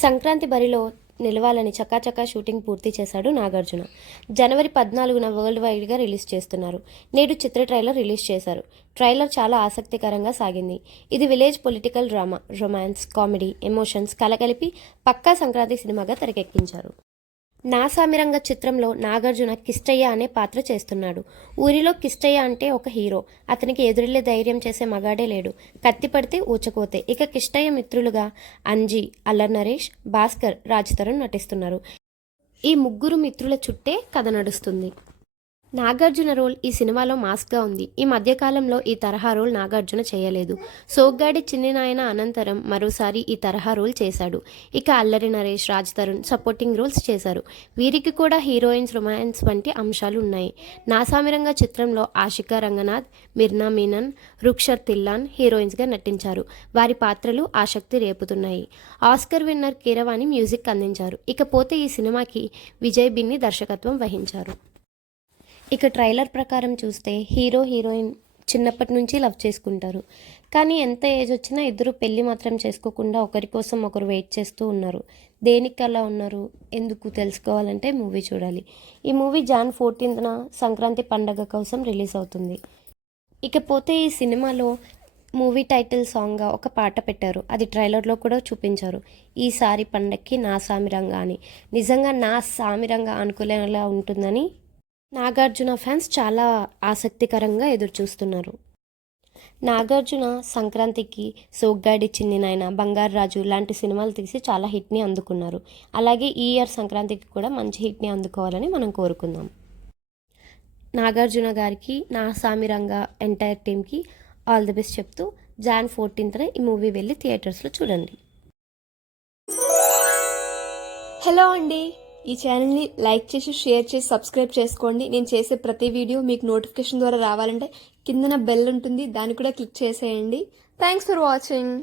సంక్రాంతి బరిలో నిలవాలని చకాచకా షూటింగ్ పూర్తి చేశాడు నాగార్జున. జనవరి 14న వరల్డ్ వైడ్గా రిలీజ్ చేస్తున్నారు. నేడు చిత్ర ట్రైలర్ రిలీజ్ చేశారు. ట్రైలర్ చాలా ఆసక్తికరంగా సాగింది. ఇది village political drama, romance, comedy, emotions కలగలిపి పక్కా సంక్రాంతి సినిమాగా తెరకెక్కించారు. నా సామిరంగ చిత్రంలో నాగార్జున కిష్టయ్య అనే పాత్ర చేస్తున్నాడు. ఊరిలో కిష్టయ్య అంటే ఒక హీరో. అతనికి ఎదురెళ్లే ధైర్యం చేసే మగాడే లేడు. కత్తి పడితే ఊచకోతే. ఇక కిష్టయ్య మిత్రులుగా అంజీ, అల్లర్ నరేష్, భాస్కర్, రాజ్ తరుణ్ నటిస్తున్నారు. ఈ ముగ్గురు మిత్రుల చుట్టే కథ నడుస్తుంది. నాగార్జున రోల్ ఈ సినిమాలో మాస్గా ఉంది. ఈ మధ్యకాలంలో ఈ తరహా రోల్ నాగార్జున చేయలేదు. సోగ్గాడి చిన్ని నాయన అనంతరం మరోసారి ఈ తరహా రోల్ చేశాడు. ఇక అల్లరి నరేష్, రాజ్ తరుణ్ సపోర్టింగ్ రోల్స్ చేశారు. వీరికి కూడా హీరోయిన్స్, రొమాన్స్ వంటి అంశాలు ఉన్నాయి. నా సామిరంగ చిత్రంలో ఆషికా రంగనాథ్, మిర్నా మీనన్, రుక్షర్ తిల్లాన్ హీరోయిన్స్గా నటించారు. వారి పాత్రలు ఆసక్తి రేపుతున్నాయి. ఆస్కర్ విన్నర్ కీరవాణి మ్యూజిక్ అందించారు. ఇకపోతే ఈ సినిమాకి విజయ్ బిన్ని దర్శకత్వం వహించారు. ఇక ట్రైలర్ ప్రకారం చూస్తే హీరో హీరోయిన్ చిన్నప్పటి నుంచి లవ్ చేసుకుంటారు. కానీ ఎంత ఏజ్ వచ్చినా ఇద్దరు పెళ్ళి మాత్రం చేసుకోకుండా ఒకరి కోసం ఒకరు వెయిట్ చేస్తూ ఉన్నారు. దేనికి అలా ఉన్నారు, ఎందుకు తెలుసుకోవాలంటే మూవీ చూడాలి. ఈ మూవీ జాన్ 14న సంక్రాంతి పండగ కోసం రిలీజ్ అవుతుంది. ఇకపోతే ఈ సినిమాలో మూవీ టైటిల్ సాంగ్గా ఒక పాట పెట్టారు. అది ట్రైలర్లో కూడా చూపించారు. ఈసారి పండగకి నా సామిరంగా అని. నిజంగా నా సామిరంగా అనుకునేలా ఉంటుందని నాగార్జున ఫ్యాన్స్ చాలా ఆసక్తికరంగా ఎదురుచూస్తున్నారు. నాగార్జున సంక్రాంతికి సోగ్గాడి చిన్ని నాయన, బంగారు రాజు లాంటి సినిమాలు తీసి చాలా హిట్ని అందుకున్నారు. అలాగే ఈ ఇయర్ సంక్రాంతికి కూడా మంచి హిట్ని అందుకోవాలని మనం కోరుకుందాం. నాగార్జున గారికి, నా సామిరంగా ఎంటైర్ టీమ్కి ఆల్ ది బెస్ట్ చెప్తూ జాన్ 14న ఈ మూవీ వెళ్ళి థియేటర్స్లో చూడండి. హలో అండి, ఈ ఛానల్ని లైక్ చేసి, షేర్ చేసి, సబ్స్క్రైబ్ చేసుకోండి. నేను చేసే ప్రతి వీడియో మీకు నోటిఫికేషన్ ద్వారా రావాలంటే కిందన బెల్ ఉంటుంది, దాన్ని కూడా క్లిక్ చేసేయండి. Thanks for watching.